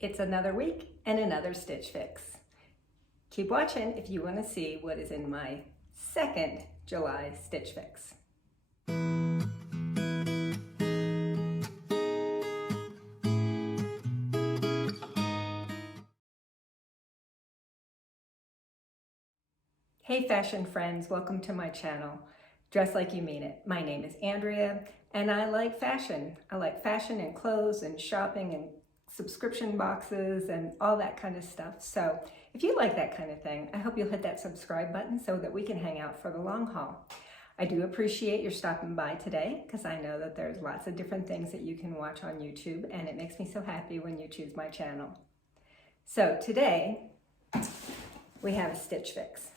It's another week and another Stitch Fix. Keep watching if you want to see what is in my second July Stitch Fix. Hey fashion friends, welcome to my channel. Dress Like You Mean It. My name is Andrea and I like fashion. I like fashion and clothes and shopping and subscription boxes and all that kind of stuff. So if you like that kind of thing, I hope you'll hit that subscribe button so that we can hang out for the long haul. I do appreciate your stopping by today because I know that there's lots of different things that you can watch on YouTube and it makes me so happy when you choose my channel. So today we have a Stitch Fix.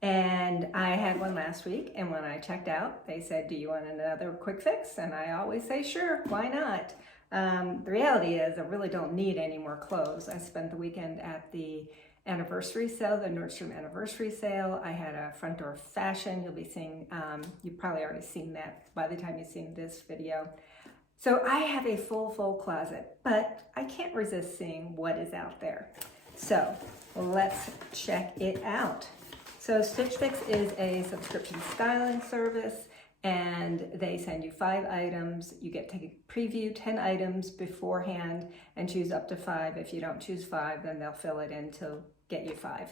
And I had one last week, and when I checked out, they said, do you want another quick fix? And I always say, sure, why not? The reality is I really don't need any more clothes. I spent the weekend at the anniversary sale, the Nordstrom anniversary sale. I had a front door fashion. You'll be seeing, you've probably already seen that by the time you've seen this video. So I have a full closet, but I can't resist seeing what is out there. So let's check it out. So Stitch Fix is a subscription styling service and they send you 5 items. You get to preview 10 items beforehand and choose up to 5. If you don't choose 5, then they'll fill it in to get you 5.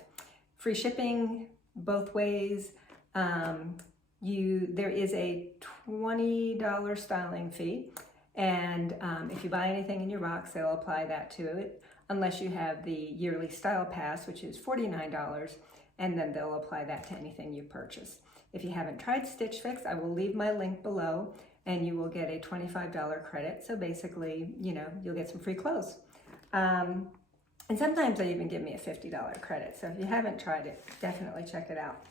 Free shipping both ways. There is a $20 styling fee, and if you buy anything in your box, they'll apply that to it, unless you have the yearly style pass, which is $49. And then they'll apply that to anything you purchase. If you haven't tried Stitch Fix, I will leave my link below and you will get a $25 credit. So basically, you know, you'll get some free clothes. And sometimes they even give me a $50 credit. So if you haven't tried it, definitely check it out.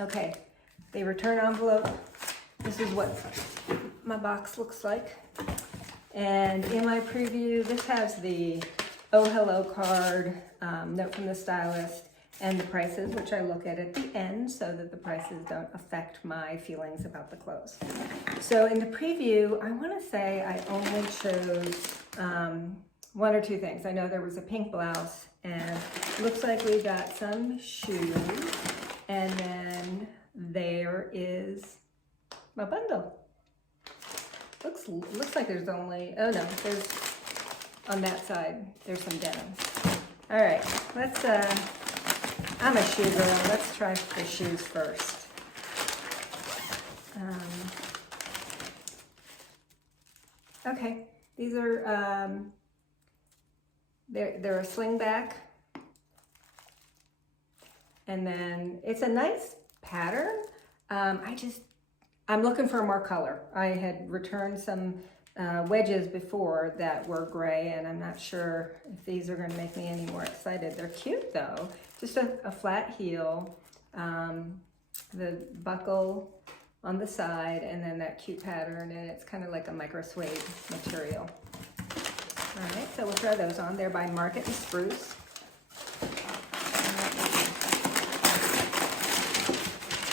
Okay, the return envelope. This is what my box looks like. And in my preview, this has the Oh Hello card, note from the stylist, and the prices, which I look at the end so that the prices don't affect my feelings about the clothes. So in the preview, I want to say I only chose 1 or 2 things. I know there was a pink blouse, and it looks like we got some shoes, and then there is my bundle. Looks like there's only, oh no, there's, on that side, there's some denim. All right, let's, I'm a shoe girl. Let's try the shoes first. Okay, these are, they're a slingback. And then it's a nice pattern. I'm looking for more color. I had returned some wedges before that were gray, and I'm not sure if these are going to make me any more excited. They're cute though. Just a flat heel, the buckle on the side, and then that cute pattern, and it's kind of like a micro suede material. All right, so we'll throw those on. They're by Market and Spruce.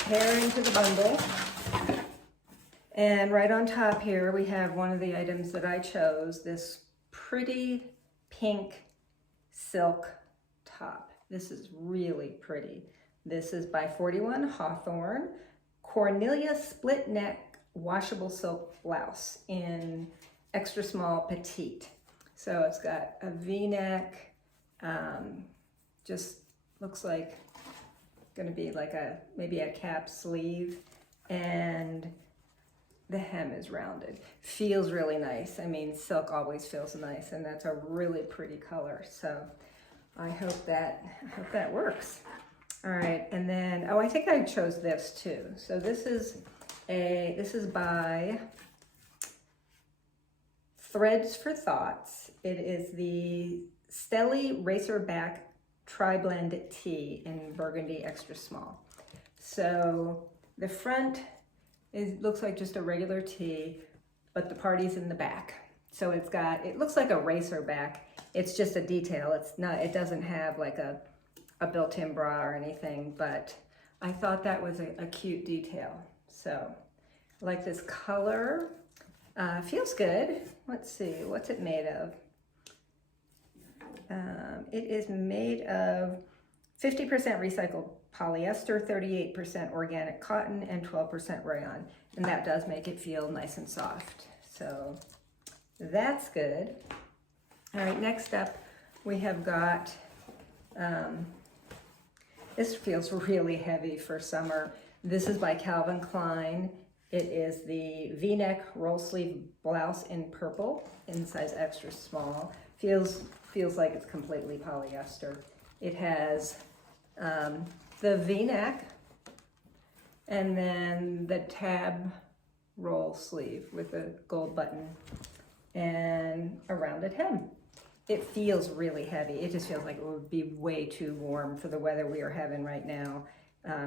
Hair into the bundle. And right on top here, we have one of the items that I chose, this pretty pink silk top. This is really pretty. This is by 41 Hawthorn, Cornelia split neck washable silk blouse in extra small petite. So it's got a V-neck, just looks like gonna be like maybe a cap sleeve, and the hem is rounded. Feels really nice. I mean, silk always feels nice, and that's a really pretty color. So I hope that works. All right, and then, oh, I think I chose this too. So this is by Threads for Thoughts. It is the Stellie Racerback Triblend tee in Burgundy extra small. So the front looks like just a regular tee, but the party's in the back. So it looks like a racer back. It's just a detail. It doesn't have like a built-in bra or anything, but I thought that was a cute detail. So I like this color. Feels good. Let's see, what's it made of? It is made of 50% recycled polyester, 38% organic cotton, and 12% rayon. And that does make it feel nice and soft. So that's good. All right, next up we have got, this feels really heavy for summer. This is by Calvin Klein. It is the V-neck roll sleeve blouse in purple, in size extra small. Feels like it's completely polyester. It has the V-neck and then the tab roll sleeve with a gold button and a rounded hem. It feels really heavy. It just feels like it would be way too warm for the weather we are having right now.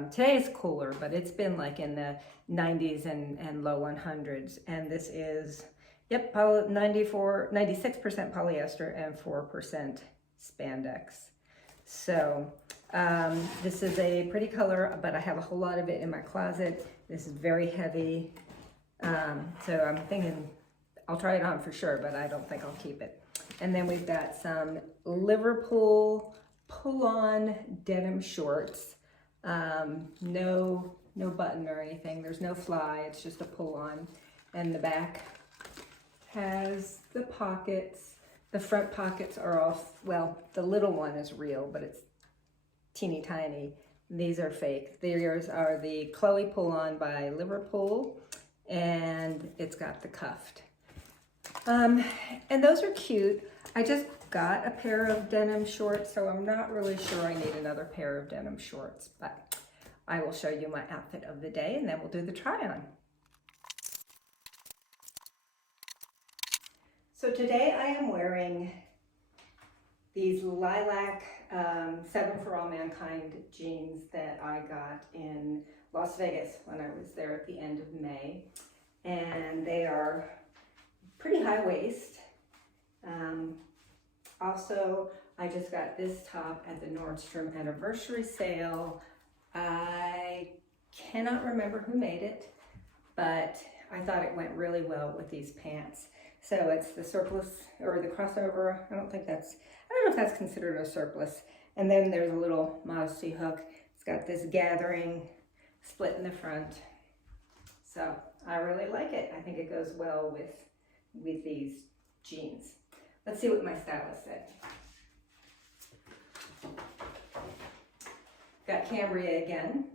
Today is cooler, but it's been like in the 90s and low 100s. And this is, yep, 96% polyester and 4% spandex. So this is a pretty color, but I have a whole lot of it in my closet. This is very heavy. So I'm thinking I'll try it on for sure, but I don't think I'll keep it. And then we've got some Liverpool pull-on denim shorts. No button or anything. There's no fly. It's just a pull-on. And the back has the pockets. The front pockets are all, well, the little one is real, but it's teeny tiny. These are fake. These are the Chloe pull-on by Liverpool, and it's got the cuffed. And those are cute. I just got a pair of denim shorts, so I'm not really sure I need another pair of denim shorts, but I will show you my outfit of the day and then we'll do the try on. So today I am wearing these lilac 7 for All Mankind jeans that I got in Las Vegas when I was there at the end of May. And they are pretty high waist. Also, I just got this top at the Nordstrom anniversary sale. I cannot remember who made it, but I thought it went really well with these pants. So it's the surplus or the crossover. I don't know if that's considered a surplus. And then there's a little modesty hook. It's got this gathering split in the front. So I really like it. I think it goes well with these jeans. Let's see what my stylist said. Got Cambria again.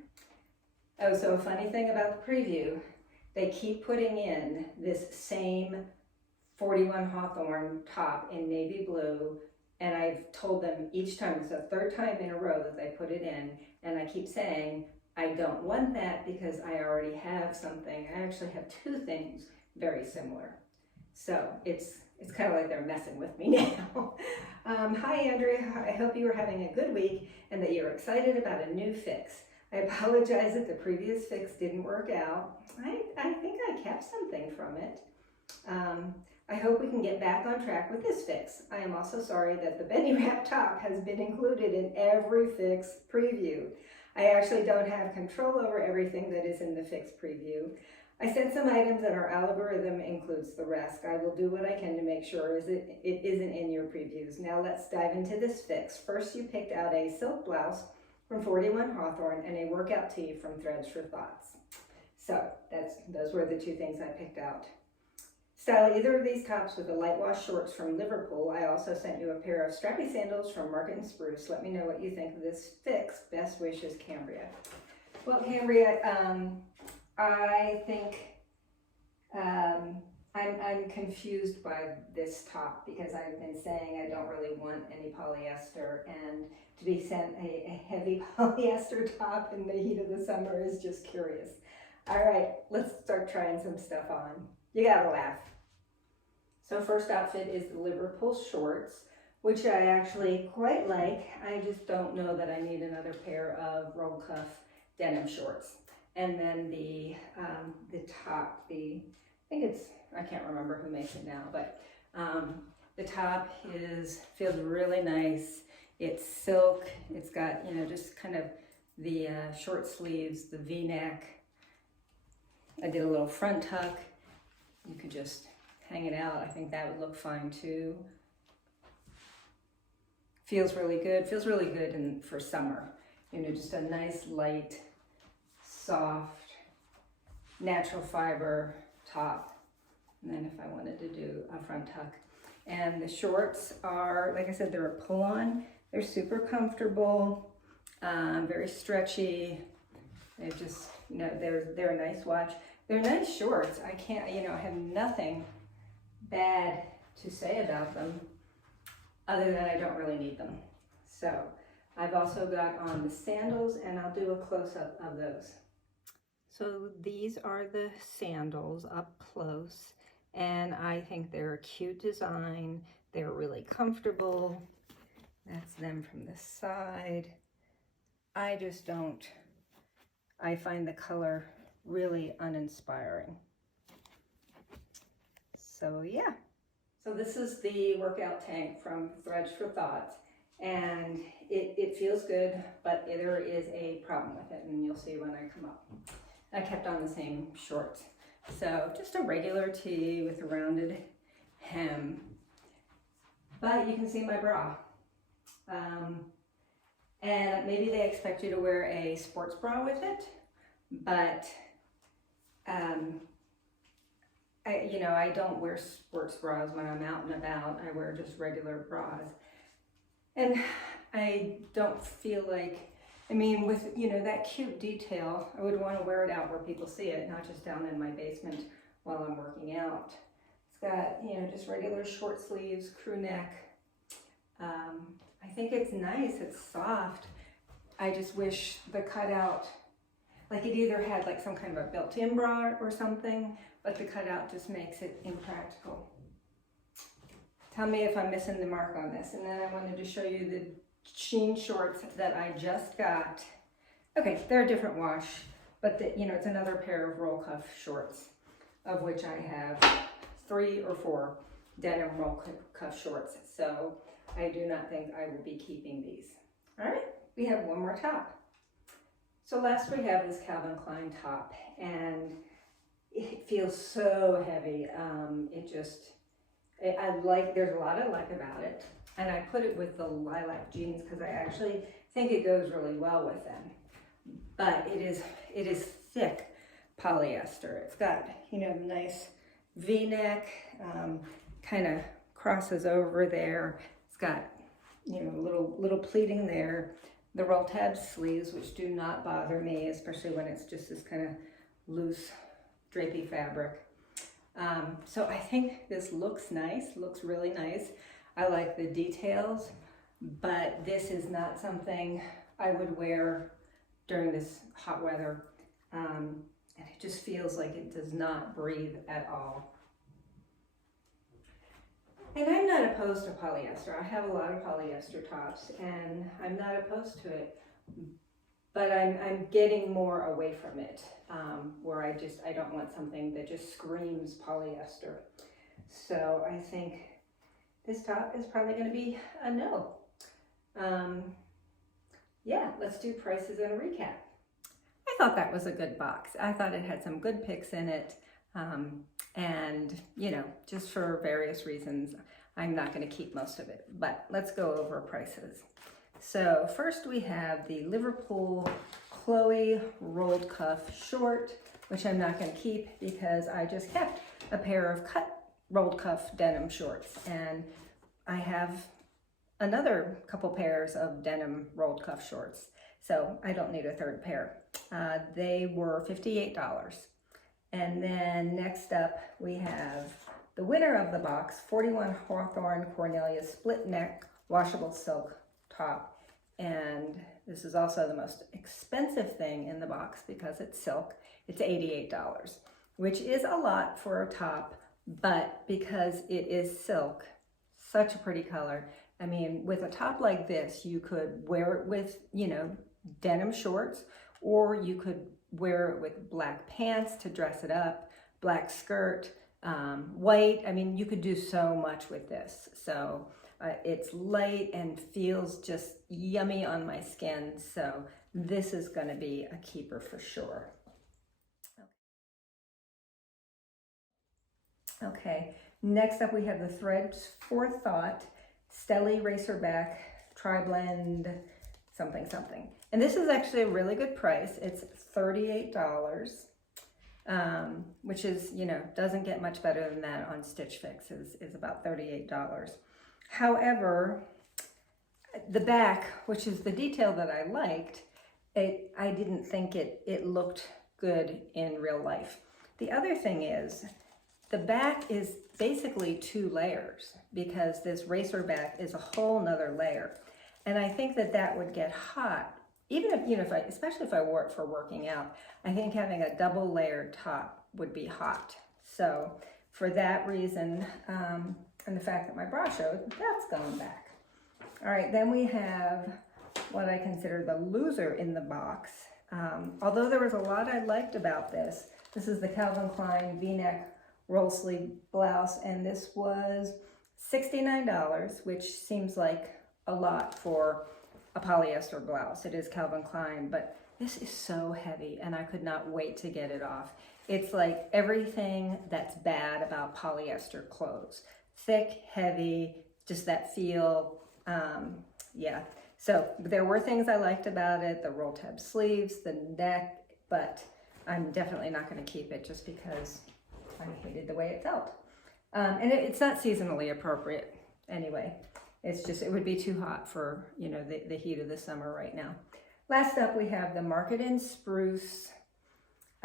Oh, so a funny thing about the preview, they keep putting in this same 41 Hawthorn top in navy blue, and I've told them each time, it's the 3rd time in a row that they put it in, and I keep saying, I don't want that because I already have something. I actually have 2 things very similar. So it's kind of like they're messing with me now. Hi Andrea, I hope you are having a good week and that you're excited about a new fix. I apologize that the previous fix didn't work out. I think I kept something from it. I hope we can get back on track with this fix. I am also sorry that the bendy wrap top has been included in every fix preview. I actually don't have control over everything that is in the fix preview. I sent some items and our algorithm includes the rest. I will do what I can to make sure it isn't in your previews. Now let's dive into this fix. First, you picked out a silk blouse from 41 Hawthorn and a workout tee from Threads for Thoughts. So those were the 2 things I picked out. Style either of these tops with the light wash shorts from Liverpool. I also sent you a pair of strappy sandals from Market and Spruce. Let me know what you think of this fix. Best wishes, Cambria. Well, Cambria, I think I'm confused by this top because I've been saying I don't really want any polyester, and to be sent a heavy polyester top in the heat of the summer is just curious. All right, let's start trying some stuff on. You gotta laugh. So first outfit is the Liverpool shorts, which I actually quite like. I just don't know that I need another pair of roll cuff denim shorts. And then the top, I can't remember who makes it now, but the top feels really nice. It's silk. It's got, just kind of the short sleeves, the V-neck. I did a little front tuck. You could just hang it out. I think that would look fine too. Feels really good. Feels really good for summer. You know, just a nice, light, soft, natural fiber top. And then if I wanted to do a front tuck. And the shorts are, like I said, they're a pull-on. They're super comfortable, very stretchy. They're just, you know, they're a nice watch. They're nice shorts. I can't, you know, I have nothing bad to say about them other than I don't really need them. So I've also got on the sandals, and I'll do a close-up of those. So these are the sandals up close, and I think they're a cute design. They're really comfortable. That's them from the side. I just don't, I find the color really uninspiring. So yeah. So this is the workout tank from Threads for Thoughts, and it feels good, but there is a problem with it, and you'll see when I come up. I kept on the same shorts. So just a regular tee with a rounded hem, but you can see my bra. And maybe they expect you to wear a sports bra with it, but I don't wear sports bras when I'm out and about. I wear just regular bras. And I don't feel like, I mean, with, you know, that cute detail, I would want to wear it out where people see it, not just down in my basement while I'm working out. It's got, you know, just regular short sleeves, crew neck. I think it's nice, it's soft. I just wish the cutout, like it either had like some kind of a built-in bra or something, but the cutout just makes it impractical. Tell me if I'm missing the mark on this. And then I wanted to show you the jean shorts that I just got. Okay, they're a different wash, but you know, it's another pair of roll cuff shorts, of which I have 3 or 4 denim roll cuff shorts. So I do not think I will be keeping these. All right, we have one more top. So last we have this Calvin Klein top, and it feels so heavy. There's a lot I like about it. And I put it with the lilac jeans because I actually think it goes really well with them. But it is thick polyester. It's got, you know, nice V-neck, kind of crosses over there. It's got, you know, little pleating there. The roll tab sleeves, which do not bother me, especially when it's just this kind of loose drapey fabric. So I think this looks nice, looks really nice. I like the details, but this is not something I would wear during this hot weather. And it just feels like it does not breathe at all. And I'm not opposed to polyester. I have a lot of polyester tops, and I'm not opposed to it, but I'm getting more away from it, where I don't want something that just screams polyester. So I think this top is probably going to be a no. Yeah, let's do prices and a recap. I thought that was a good box. I thought it had some good picks in it. And, you know, just for various reasons, I'm not going to keep most of it. But let's go over prices. So first we have the Liverpool Chloe rolled cuff short, which I'm not going to keep because I just kept a pair of cut rolled cuff denim shorts, and I have another couple pairs of denim rolled cuff shorts, so I don't need a third pair. They were $58. And then next up we have the winner of the box, 41 Hawthorn Cornelia split neck washable silk top. And this is also the most expensive thing in the box because it's silk. It's $88, which is a lot for a top, but because it is silk, such a pretty color. I mean, with a top like this, you could wear it with, you know, denim shorts, or you could wear it with black pants to dress it up, black skirt, white. I mean, you could do so much with this. So it's light and feels just yummy on my skin. So this is going to be a keeper for sure. Okay, next up we have the Threads for Thought Stellie Racerback Triblend something something. And this is actually a really good price. It's $38, which is, you know, doesn't get much better than that on Stitch Fix, is about $38. However, the back, which is the detail that I liked, I didn't think it looked good in real life. The other thing is, the back is basically 2 layers, because this racer back is a whole nother layer. And I think that would get hot, even if, you know, especially if I wore it for working out. I think having a double layered top would be hot. So for that reason, and the fact that my bra showed, that's going back. All right, then we have what I consider the loser in the box. Although there was a lot I liked about this. This is the Calvin Klein V-neck roll sleeve blouse, and this was $69, which seems like a lot for a polyester blouse. It is Calvin Klein, but this is so heavy and I could not wait to get it off. It's like everything that's bad about polyester clothes. Thick, heavy, just that feel, yeah. So there were things I liked about it, the roll tab sleeves, the neck, but I'm definitely not gonna keep it just because I hated the way it felt. And it's not seasonally appropriate anyway. It's just, it would be too hot for, you know, the heat of the summer right now. Last up, we have the Market in Spruce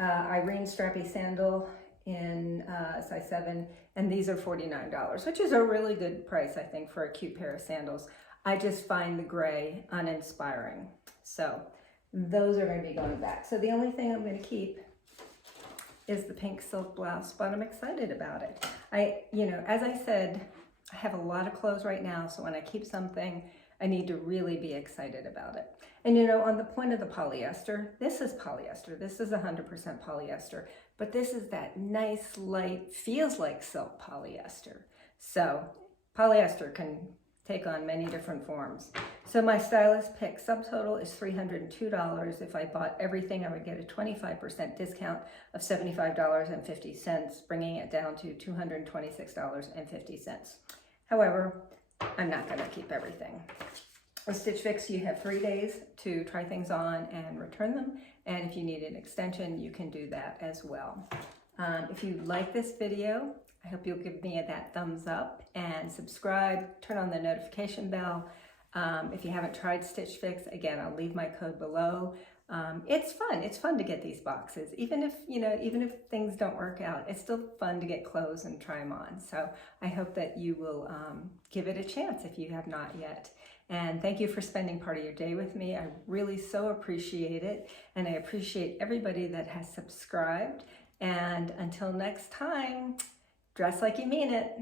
Irene Strappy Sandal in size 7, and these are $49, which is a really good price, I think, for a cute pair of sandals. I just find the gray uninspiring. So those are going to be going back. So the only thing I'm going to keep is the pink silk blouse, but I'm excited about it. You know, as I said, I have a lot of clothes right now, so when I keep something, I need to really be excited about it. And you know, on the point of the polyester, this is polyester. This is 100% polyester, but this is that nice, light, feels like silk polyester. So polyester can take on many different forms. So my Stylist pick subtotal is $302. If I bought everything, I would get a 25% discount of $75.50, bringing it down to $226.50. However, I'm not gonna keep everything. With Stitch Fix, you have 3 days to try things on and return them. And if you need an extension, you can do that as well. If you like this video, I hope you'll give me that thumbs up and subscribe, turn on the notification bell. If you haven't tried Stitch Fix, again, I'll leave my code below. It's fun. It's fun to get these boxes. Even if, you know, even if things don't work out, it's still fun to get clothes and try them on. So I hope that you will give it a chance if you have not yet. And thank you for spending part of your day with me. I really so appreciate it. And I appreciate everybody that has subscribed. And until next time, dress like you mean it.